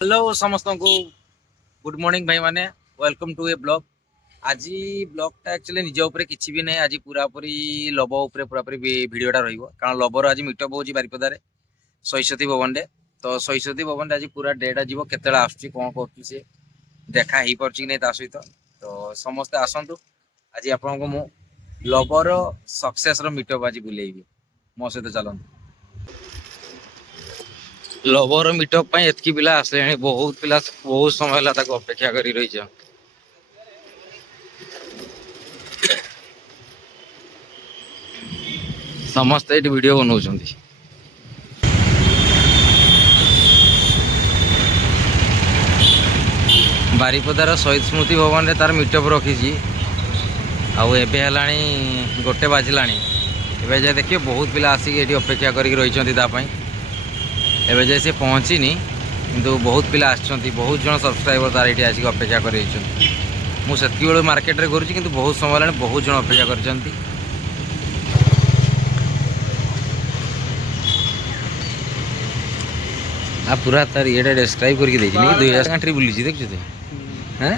Hello समस्त को good morning भाई माने वेलकम टू ए ब्लॉग। आज ब्लॉगटा एक्चुअली निज ऊपर किसी भी नहीं। आज पूरा पूरी लव उपर पूरा पूरी वीडियोटा रहिबो कारण लवर आज मीटअप होची बारिपदारे सरस्वती भवन रे। तो सरस्वती भवन रे आज पूरा डेटा जीवो केतेला आसुची कोन करछु से देखा ही परची नै ता सहित। तो समस्त आसंतु आज आपन को मु लवर सक्सेस रो मीटअप आज बुलेइबी मो सहित चलंतु। लवर मीटअप एतकी पिला आसले बहुत पिला बहुत समय अपेक्षा कर रही समस्त ये वीडियो बनाऊँ। बारिपदार शहीद स्मृति भवन रे तार मीटअप रखी आउ एबे हलाणी गोटे बाजिलाणी एबे जे देखिए बहुत पिला आसिक ये अपेक्षा कर रही एवं जाए से पहुँचीनी किंतु बहुत पिला आछंती बहुत जन सब्सक्राइबर तार ये आसिक अपेक्षा कर मुझे मार्केट रे घुरुची किंतु बहुत समय लानी बहुत जन अपेक्षा करछंती। आ पूरा तार ये डिस्क्राइब करके देछि नहीं 2000 कंट्री बुलीची देखछु तो हैं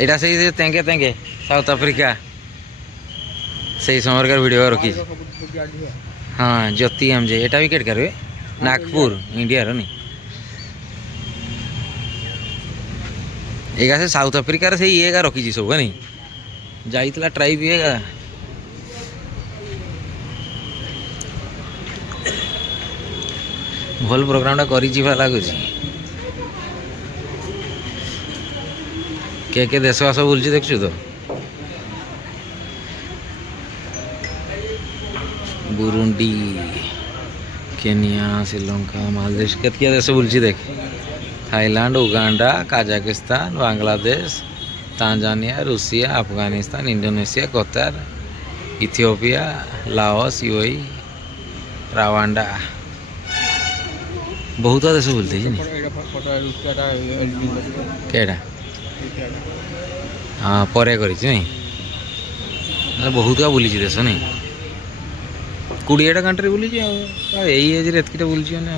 एटा से तेंगे तेंगे साउथ अफ्रीका से समय वीडियो रखी। हाँ ज्योति एम जे एटा भी केट कर नागपुर इंडिया रो नहीं एगा से साउथ अफ्रीका रे से ये रखी सब नहीं जाइतला ट्राइब ये भल प्रोग्राम करी लगुच के देशवास बुलची देखु तो बुरुंडी केनिया श्रीलंका मालदीव केतकिया देश बुलची देख Thailand Uganda Kazakhstan Bangladesh Tanzania Russia Afghanistan Indonesia कतार इथियोपिया लाओस यूएई रवांडा बहुत देश बुलते केड़ा हाँ पर बहुत बुली देश नहीं 20टा कंट्री बुली यही एज एतकीटा बुलची ना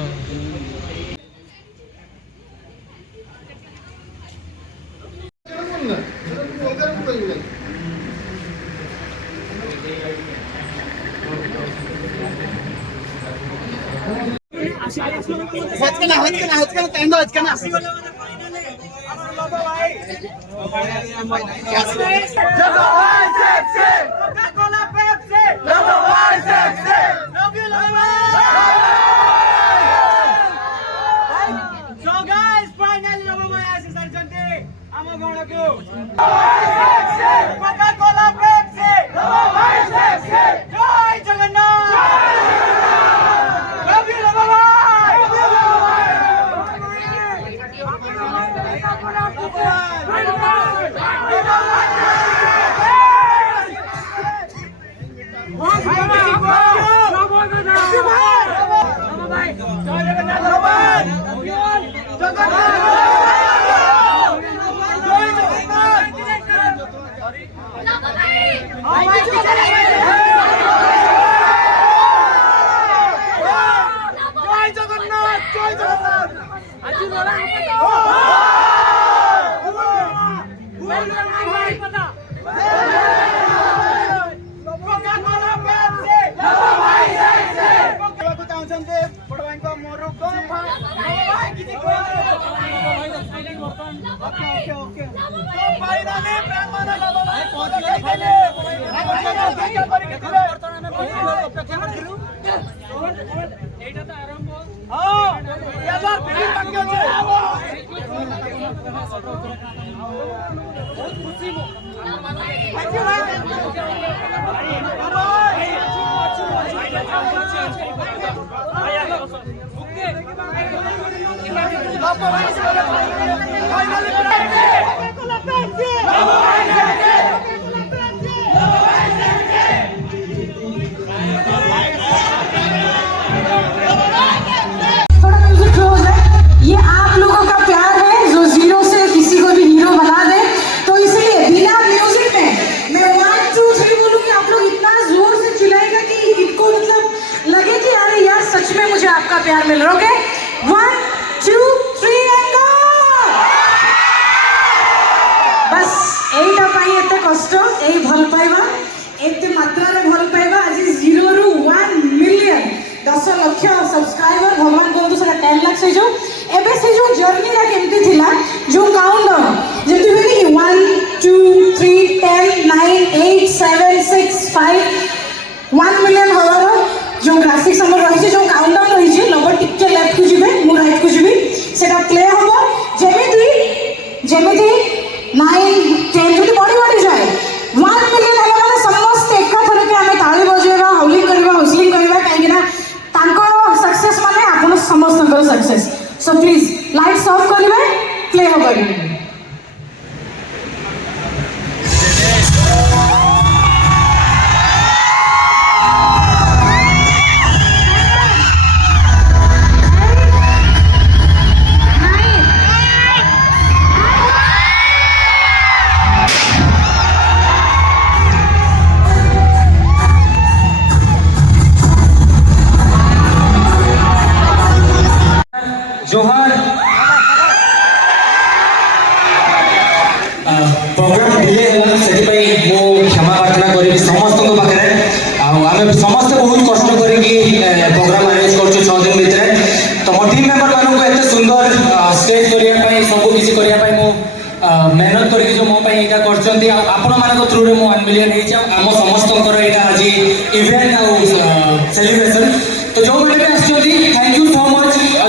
ये आप लोगों का प्यार है जो जीरो से किसी को भी हीरो बना दे। तो इसलिए बिना म्यूजिक में मैं 1 2 3 बोलूंगी, आप लोग इतना जोर से चिल्लाएगा कि इनको मतलब आपका प्यार मिल रहा है। 1 2 3 एंड गो। बस एटा पाई एते कष्ट एई भल पाइबा एते मात्रा रे भल पाइबा आज 0 रु 1 मिलियन 10 लाख सब्सक्राइबर भगवान को तो 10 लाख से जो एबे से जो जर्नी रा केमती थिला जो काउंटडाउन जेतु बेली 1 2 3 10 9 8 7 6 5 1 मिलियन हवार जो ग्राफिक्स हमर रही छै जो काउंटडाउन रही छै लबर टिके लेफ्ट को जिबे मु राइट को जिबी सेटा प्ले होबो जेमिति 9 10 जति बड़ी जाए 1 मिलियन हला माने समस्त एक थरे के हमें ताली बजेबा हाउलिंग करबा हुइसलिंग करबा काहे ना तांको सक्सेस माने आपण समस्त success. So please lights off करिवे प्ले होबो। जोहार प्रोग्राम डिले से मो क्षमा प्रार्थना करी समस्त पाखे आम समस्त बहुत कष्ट करके प्रोग्राम आरेंज कर 6 दिन भितर तो मो टीम मेंबर मानक एत सुंदर स्टेज करने सब किसी करने मेहनत करके जो मो यहाँ कर आपण मान थ्रु रे 1 मिलियन आम समस्त आज इवेंट सेलिब्रेशन तो जो मैंने भी आसुँच थैंक यू